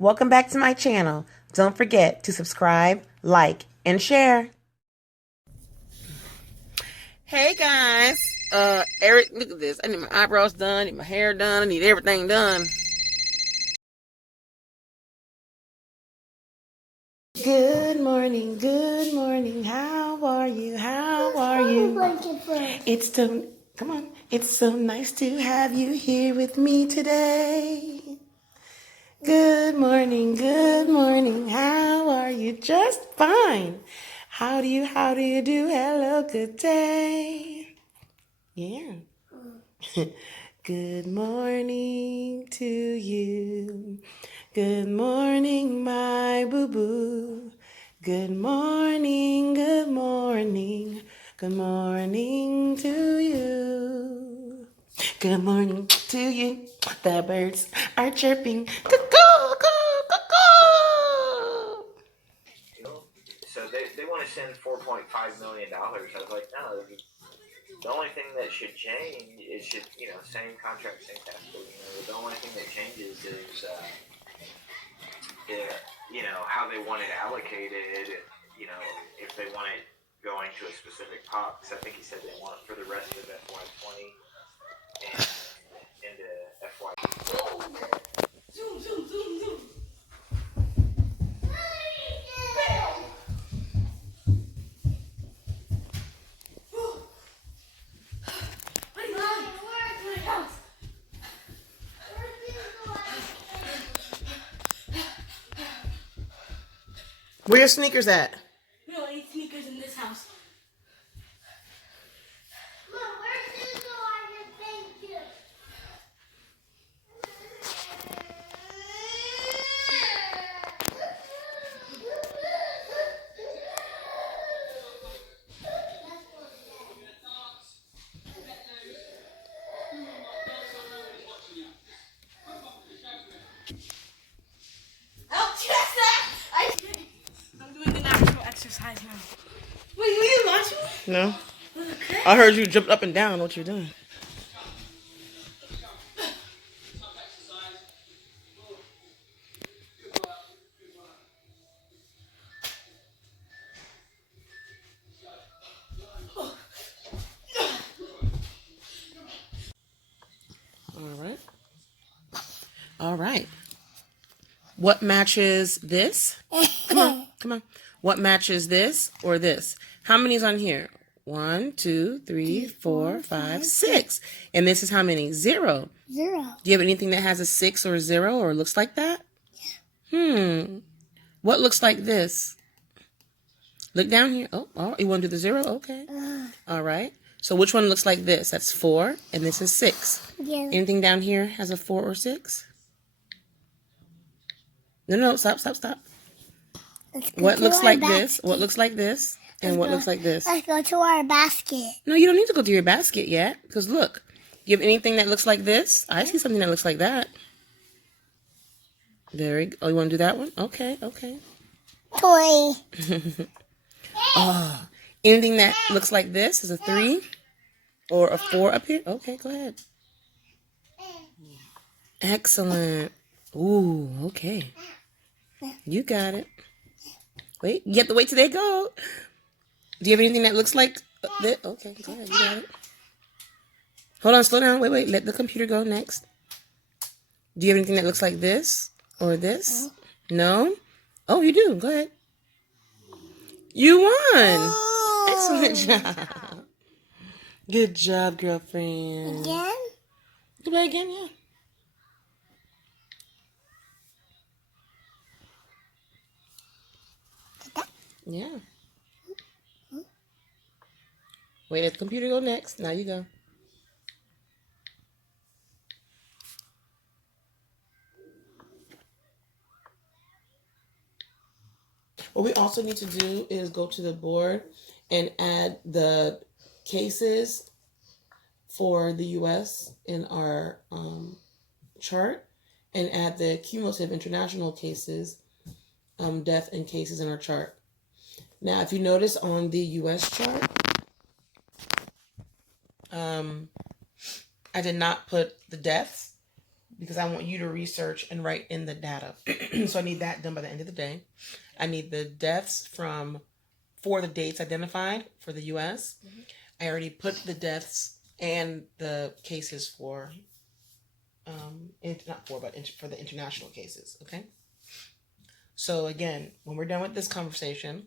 Welcome back to my channel. Don't forget to subscribe, like, and share. Hey guys, Eric, look at this. I need my eyebrows done, I need my hair done, I need everything done. Good morning, how are you, It's so, come on, it's so nice to have you here with me today. Good morning, how are you? Just fine. How do you do? Hello, good day. Yeah. Good morning to you. Good morning, my boo-boo. Good morning, good morning. Good morning to you. Good morning to you. The birds are chirping. Cuckoo, cuckoo, cuckoo. So they want to send $4.5 million. I was like, no, the only thing that should change is same contract, same tax bill. The only thing that changes is how they want it allocated. If they want it going to a specific pot. Because I think he said they want it for the rest of FY20 and into FY. Zoom, zoom, zoom, zoom. Where your sneakers at? We don't eat sneakers in this house. Mom, where's the door? Thank you. I'm doing an actual exercise now. Wait, you watch me? No. Okay. I heard you jumped up and down. What you doing? All right. What matches this? Come on. What matches this or this? How many is on here? 1, 2, 3, 4, 5, 6. And this is how many? 0. 0. Do you have anything that has a 6 or a 0 or looks like that? What looks like this? Look down here. Oh, you want to do the 0? Okay. All right. So which one looks like this? That's 4, and this is 6. Yeah. Anything down here has a 4 or 6? No, stop. What looks like this? What looks like this? And what looks like this? Let's go to our basket. No, you don't need to go to your basket yet. Because look, you have anything that looks like this? I see something that looks like that. Oh, you want to do that one? Okay. Toy. Oh, anything that looks like this is a 3 or a 4 up here? Okay, go ahead. Excellent. Ooh, okay. You got it. Wait, you have to wait till they go. Do you have anything that looks like this? Okay, go ahead. You got it. Hold on, slow down. Wait. Let the computer go next. Do you have anything that looks like this or this? No? Oh, you do. Go ahead. You won. Excellent job. Good job, girlfriend. Again? You play again, yeah. Yeah. Wait, let the computer go next. Now you go. What we also need to do is go to the board and add the cases for the U.S. in our chart and add the cumulative international cases, death and cases in our chart. Now, if you notice on the U.S. chart, I did not put the deaths, because I want you to research and write in the data. So I need that done by the end of the day. I need the deaths for the dates identified for the U.S. Mm-hmm. I already put the deaths and the cases for, for the international cases. Okay. So again, when we're done with this conversation,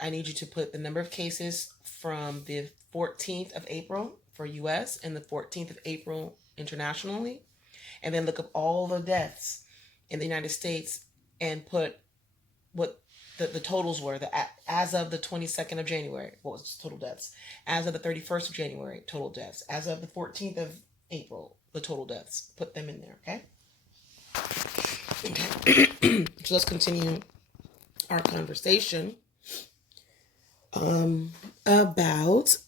I need you to put the number of cases from the 14th of April for U.S. and the 14th of April internationally, and then look up all the deaths in the United States and put what the totals were. As of the 22nd of January, what was the total deaths? As of the 31st of January, total deaths. As of the 14th of April, the total deaths. Put them in there, okay? Okay. So let's continue our conversation about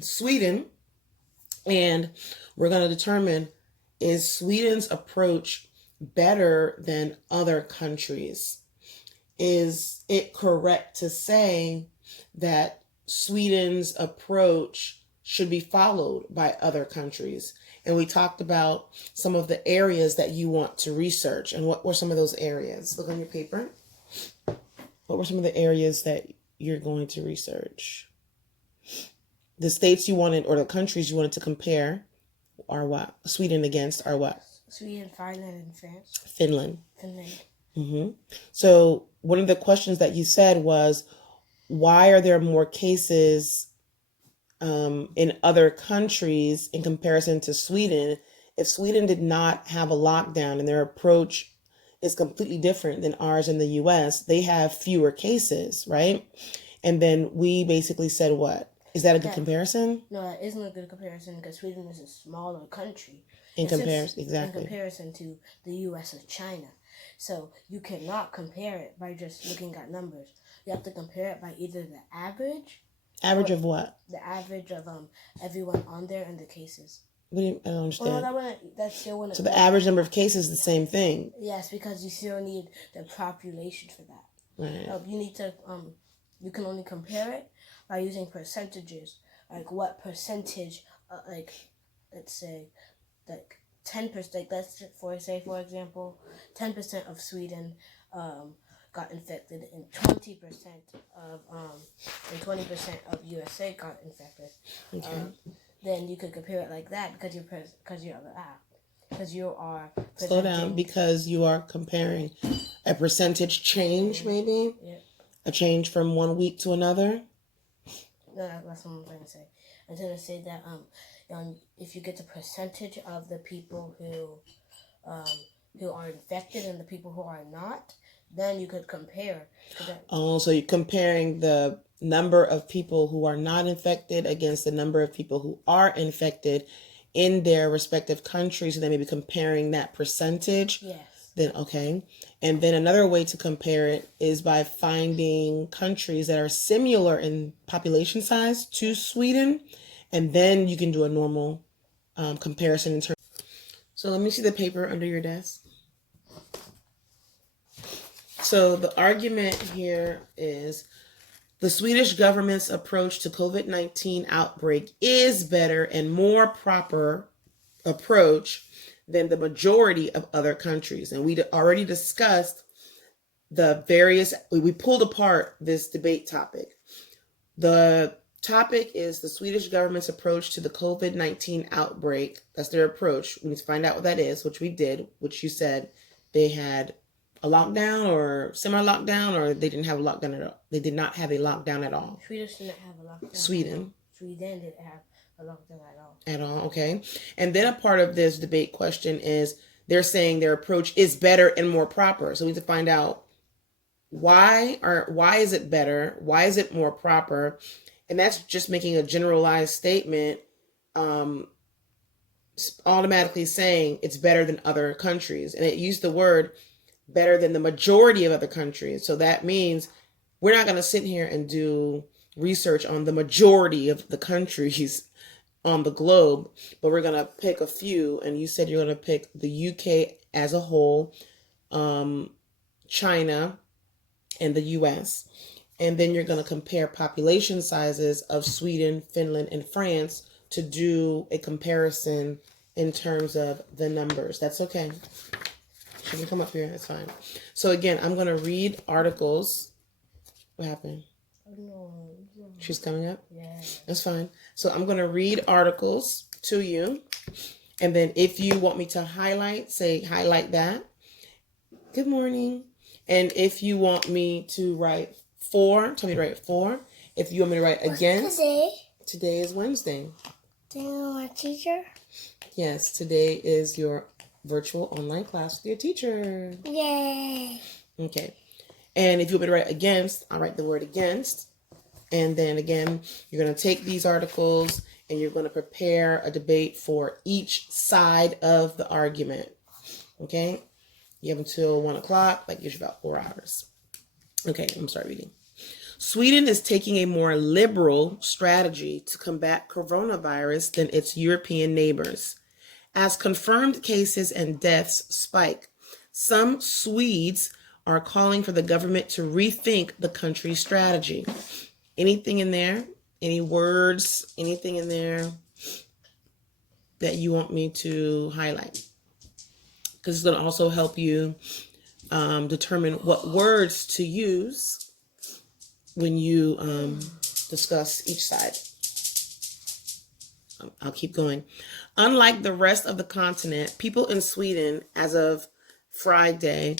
Sweden, and we're going to determine, is Sweden's approach better than other countries? Is it correct to say that Sweden's approach should be followed by other countries? And we talked about some of the areas that you want to research. And what were some of those areas? Look on your paper. What were some of the areas that you're going to research? The states you wanted, or the countries you wanted to compare, are what? Sweden against are what? Sweden, Finland, and France. Finland. Finland. Mm-hmm. So one of the questions that you said was, why are there more cases in other countries in comparison to Sweden? If Sweden did not have a lockdown and their approach is completely different than ours in the U.S., they have fewer cases, right? And then we basically said, what? Is that a good comparison? No, that isn't a good comparison because Sweden is a smaller country. In comparison, exactly. In comparison to the U.S. and China. So you cannot compare it by just looking at numbers. You have to compare it by either the average. Average of what? The average of everyone on there and the cases. What do you, I don't understand. Well, that still wouldn't. So the average number of cases is the same thing. Yes, because you still need the population for that. Right. You need to you can only compare it by using percentages. Like what percentage? Let's say, 10%. Like let's for example, 10% of Sweden got infected, and 20% of USA got infected. Okay. Then you could compare it like that because you are Slow down, because you are comparing a percentage change, maybe? Yeah. A change from 1 week to another? No, that's what I'm trying to say. I'm trying to say that if you get the percentage of the people who are infected and the people who are not, then you could compare. Oh, so you're comparing the number of people who are not infected against the number of people who are infected in their respective countries, and then maybe comparing that percentage. Yes. Then okay. And then another way to compare it is by finding countries that are similar in population size to Sweden, and then you can do a normal comparison in terms. So let me see the paper under your desk. So the argument here is the Swedish government's approach to COVID-19 outbreak is better and more proper approach than the majority of other countries. And we already discussed the various, we pulled apart this debate topic. The topic is the Swedish government's approach to the COVID-19 outbreak. That's their approach. We need to find out what that is, which we did, which you said they had a lockdown or semi-lockdown, or they didn't have a lockdown at all. They did not have a lockdown at all. Sweden didn't have a lockdown. Sweden didn't have a lockdown at all. At all, okay. And then a part of this debate question is they're saying their approach is better and more proper. So we need to find out why is it better? Why is it more proper? And that's just making a generalized statement, automatically saying it's better than other countries. And it used the word better than the majority of other countries. So that means we're not going to sit here and do research on the majority of the countries on the globe, but we're going to pick a few. And you said you're going to pick the UK as a whole, China, and the US. And then you're going to compare population sizes of Sweden, Finland, and France to do a comparison in terms of the numbers. That's okay. She can come up here. That's fine. So again, I'm going to read articles. What happened? No. She's coming up? Yeah. That's fine. So I'm going to read articles to you. And then if you want me to highlight, say highlight that. Good morning. And if you want me to write for, tell me to write for. If you want me to write against. Today is Wednesday. Do you know my teacher? Yes, today is your virtual online class with your teacher. Yay. Okay. And if you want me to write against, I'll write the word against. And then again, you're going to take these articles and you're going to prepare a debate for each side of the argument. Okay? You have until 1 o'clock, that gives you about 4 hours. Okay, I'm start reading. Sweden is taking a more liberal strategy to combat coronavirus than its European neighbors. As confirmed cases and deaths spike, some Swedes are calling for the government to rethink the country's strategy. Anything in there? Any words? Anything in there that you want me to highlight? Because it's going to also help you determine what words to use when you discuss each side. I'll keep going. Unlike the rest of the continent, people in Sweden, as of Friday,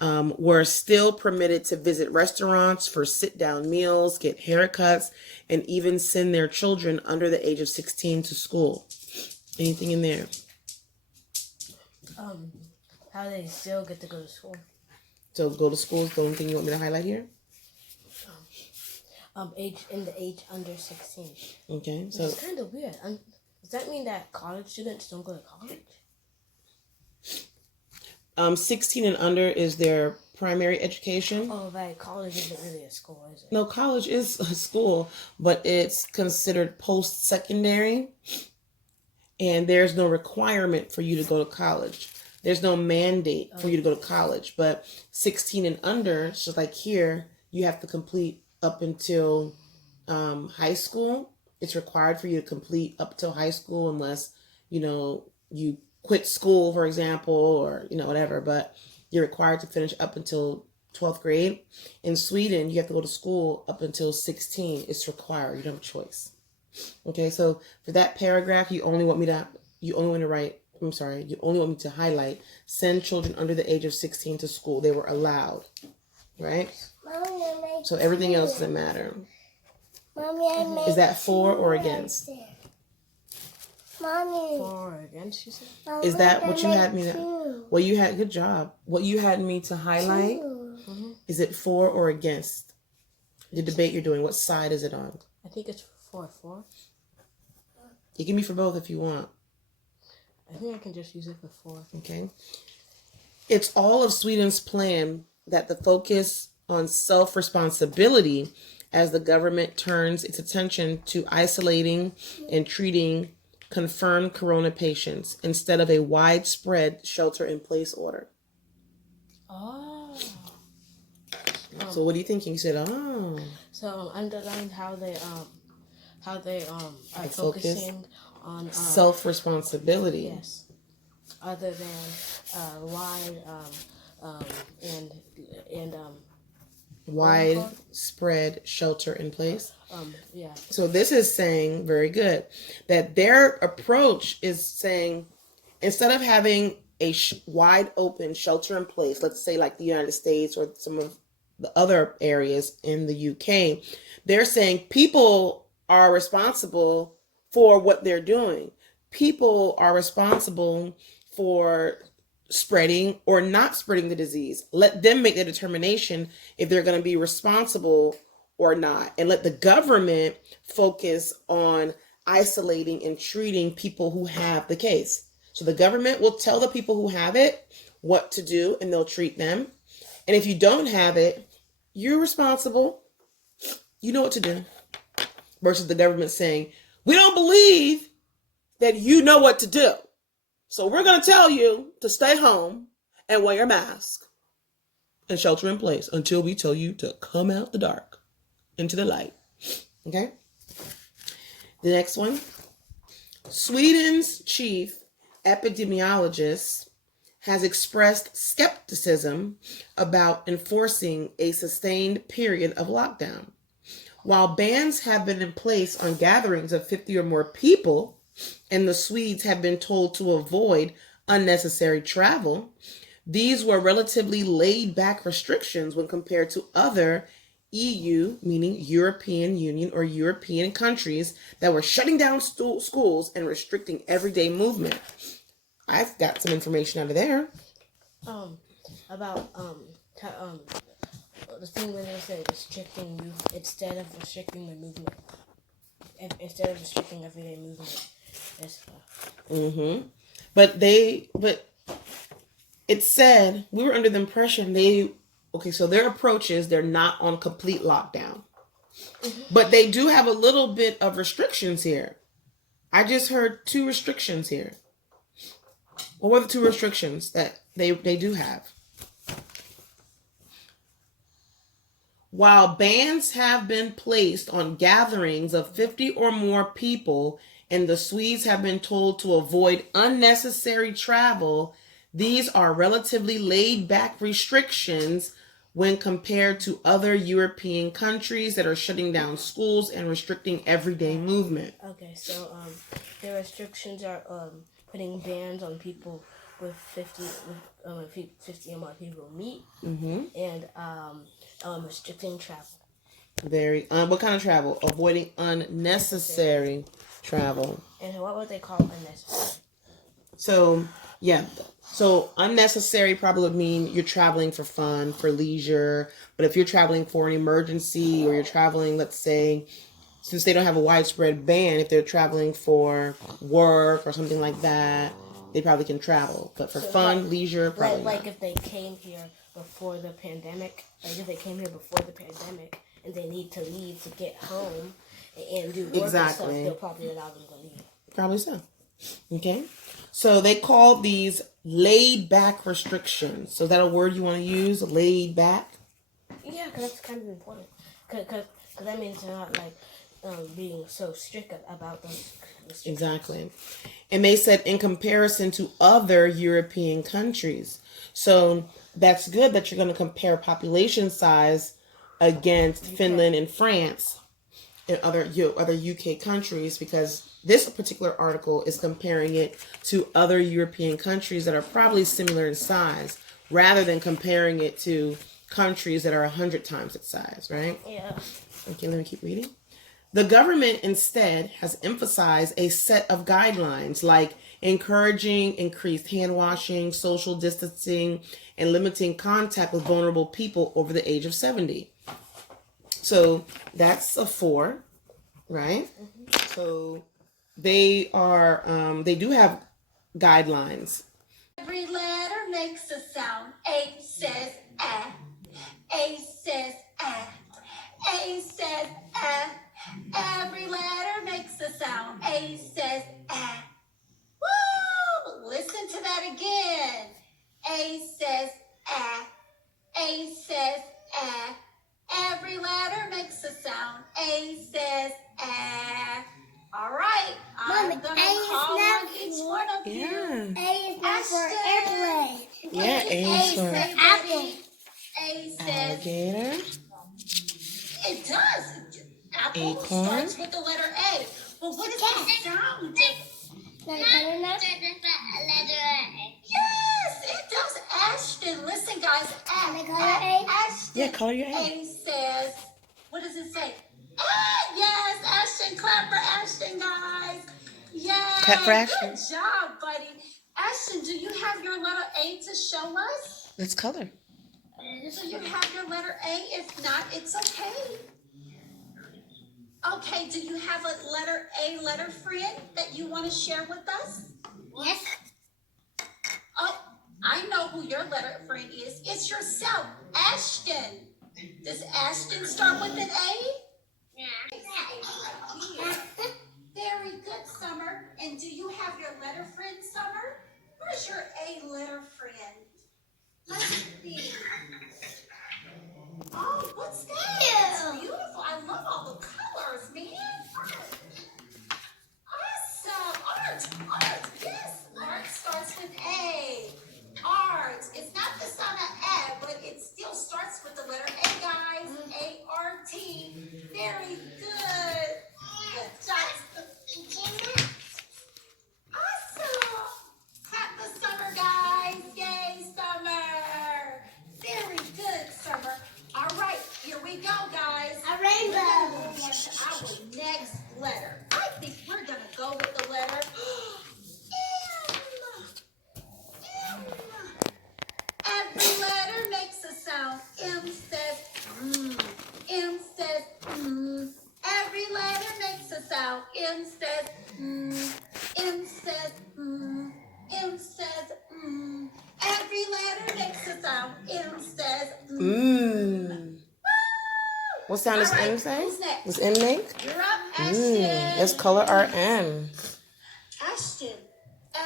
were still permitted to visit restaurants for sit-down meals, get haircuts, and even send their children under the age of 16 to school. Anything in there? How they still get to go to school. So go to school is the only thing you want me to highlight here? Age under 16. Okay, so It's kind of weird. Does that mean that college students don't go to college? 16 and under is their primary education. Oh, right. College isn't really a school, is it? No, college is a school, but it's considered post-secondary, and there's no requirement for you to go to college. There's no mandate for you to go to college, but 16 and under, so like here, you have to complete up until high school. It's required for you to complete up till high school unless, you quit school, for example, or, whatever, but you're required to finish up until 12th grade. In Sweden, you have to go to school up until 16. It's required. You don't have a choice. Okay, so for that paragraph, you only want me to highlight, send children under the age of 16 to school. They were allowed, right? Mommy, So everything else doesn't matter. Mommy, Is that for or against? Mommy. For or against, you said? Is that what you had me to? Well, you had good job. What you had me to highlight, is it for or against the debate you're doing? What side is it on? I think it's for. You can be for both if you want. I think I can just use it for 4. Okay. It's all of Sweden's plan that the focus on self-responsibility as the government turns its attention to isolating and treating confirmed corona patients instead of a widespread shelter-in-place order. Oh. So what are you thinking? You said, oh. So underlined how they are Focus focusing on self-responsibility. yes, other than wide and widespread shelter in place. yeah. So this is saying, very good, that their approach is saying, instead of having a wide open shelter in place, let's say like the United States or some of the other areas in the UK, they're saying people are responsible for what they're doing. People are responsible for spreading or not spreading the disease. Let them make the determination if they're going to be responsible or not. And let the government focus on isolating and treating people who have the case. So the government will tell the people who have it what to do and they'll treat them. And if you don't have it, you're responsible. You know what to do. Versus the government saying, we don't believe that you know what to do. So we're going to tell you to stay home and wear your mask and shelter in place until we tell you to come out the dark into the light. Okay? The next one. Sweden's chief epidemiologist, has expressed skepticism about enforcing a sustained period of lockdown. While bans have been in place on gatherings of 50 or more people, and the Swedes have been told to avoid unnecessary travel, these were relatively laid-back restrictions when compared to other EU, meaning European Union or European countries, that were shutting down schools and restricting everyday movement. I've got some information out of there. About the thing when they say restricting movement instead of restricting the movement, instead of restricting everyday movement. But it said we were under the impression so their approach is they're not on complete lockdown, but they do have a little bit of restrictions here. I just heard 2 restrictions here. What were the 2 restrictions that they do have? While bans have been placed on gatherings of 50 or more people, and the Swedes have been told to avoid unnecessary travel, these are relatively laid-back restrictions when compared to other European countries that are shutting down schools and restricting everyday movement. Okay, so the restrictions are putting bans on people with 50 or more people meet, and restricting travel. What kind of travel? Avoiding unnecessary travel. And what would they call unnecessary? So unnecessary probably would mean you're traveling for fun, for leisure. But if you're traveling for an emergency, or you're traveling, let's say, since they don't have a widespread ban, if they're traveling for work or something like that, they probably can travel. But for fun, leisure, probably like not. if they came here before the pandemic, and they need to leave to get home and do work and stuff, they'll probably allow them to leave. Probably so. Okay. So they call these laid-back restrictions. So is that a word you want to use? Laid back? Yeah, because that's kind of important. Because that means they're not being so strict about those restrictions. Exactly. And they said in comparison to other European countries. So that's good that you're going to compare population size against Finland and France and other UK countries, because this particular article is comparing it to other European countries that are probably similar in size, rather than comparing it to countries that are 100 times its size, right? Yeah. Okay, let me keep reading. The government instead has emphasized a set of guidelines like encouraging increased hand washing, social distancing, and limiting contact with vulnerable people over the age of 70. So that's a 4, right? So they do have guidelines. Every letter makes a sound. A says ah. A says ah. A says ah. Every letter makes a sound. A says ah. Woo! Listen to that again. A says ah. A says ah. Every letter makes a sound. A says ah. All right. I'm Mommy, gonna A is call not on each for- one of you. Yeah. A is not for airplane. Yeah, A is for Say, apple. buddy. A says alligator. it does. Apple Acorn. starts with the letter A. But what is the sound? Yes, it does. Ashton, listen, guys. Can I color A? Ashton. Yeah, color your A. A says, what does it say? Ah, yes, Ashton. Clap for Ashton, guys. Yay. Clap for Ashton. Good job, buddy. Ashton, do you have your letter A to show us? Let's color. Do you have your letter A? If not, it's okay. Okay, do you have a letter friend that you want to share with us? Yes. Oh, I know who your letter friend is. It's yourself, Ashton. Does Ashton start with an A? Yeah. Very good, Summer. And do you have your letter friend, Summer? Where's your A letter friend? Let's see. Oh, what's that? It's beautiful. I love all the colors, man. Awesome. Art. Yes, art. the letter A, guys. A-R-T. Very good. Good job. Awesome. Clap the summer, guys. Yay, summer. Very good, summer. All right, here we go, guys. A rainbow. We're gonna move on to our next letter. I think we're going to go with the letter M. M. Every letter makes a sound. M says mm. M says mm. Every letter makes a sound. M says mm. M says mm. M says mm. Every letter makes a sound. M says mm. Mmm. What sound does All right, M say? who's next? What's M make? You're up, Ashton. Let's color our M. Ashton.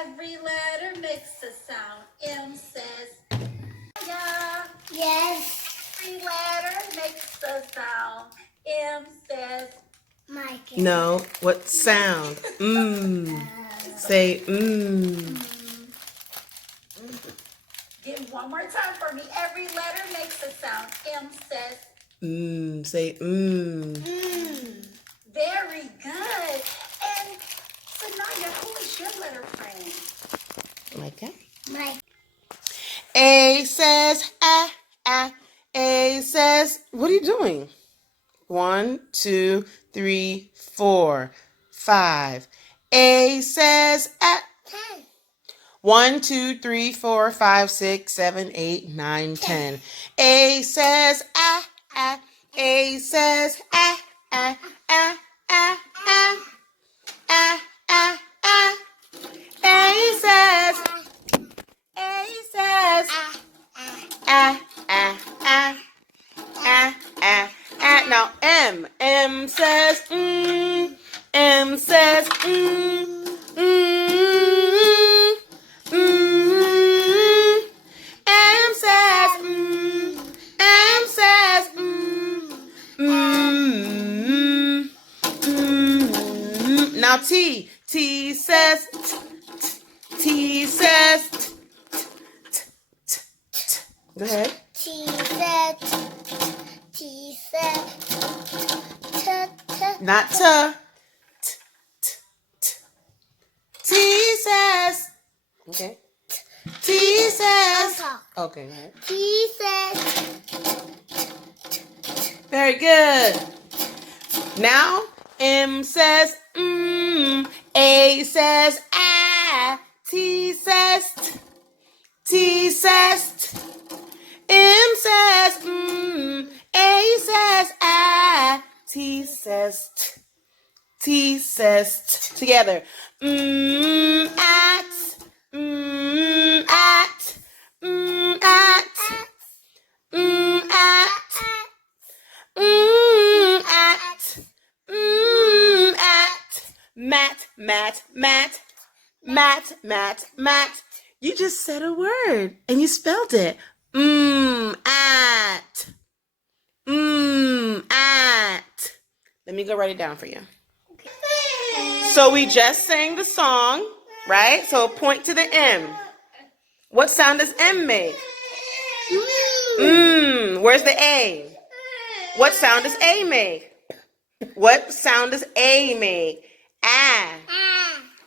Every letter makes a sound. M says yeah. Yes. Every letter makes a sound. M says Mike. No. What sound? Mmm. Say mmm. Give it one more time for me. Every letter makes a sound. M says Mmm. Say mmm. very good. And Sanaya, who is your letter friend? Like that. Mike. A says ah ah. A says, what are you doing? 1, 2, 3, 4, 5. A says ah. 1, 2, 3, 4, 5, 6, 7, 8, 9, 10. A says ah ah. A says ah ah ah ah ah ah ah ah. A says ah ah ah ah ah ah. Now M says mm. M says mm. Mm. Mm. M says mm. M says mm. Mm. Mm. Now T says T says go ahead. T said. Not T. T says. Okay. T says. Okay, go ahead. T said. Very good. Now M says mm. A says ah. T says t. T says t. M says mm. A says ah. T says t. T says t. Together. At. At. At. Mat. You just said a word and you spelled it. At. At. Let me go write it down for you. So we just sang the song, right? So point to the M. What sound does M make? Where's the A? What sound does A make? What sound does A make? Ah.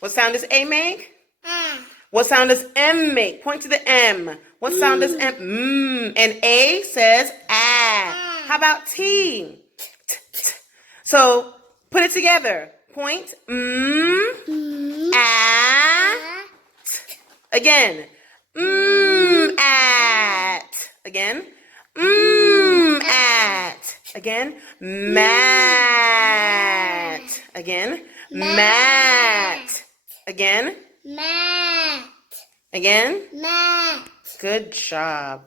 What sound does A make? What sound does M make? Point to the M. What sound does M? And A says ah. How about T? So put it together. Point. Ah. Again. At. Again. At. Again. Mat. Again. Mat. Again. Matt. Again. Matt. Good job.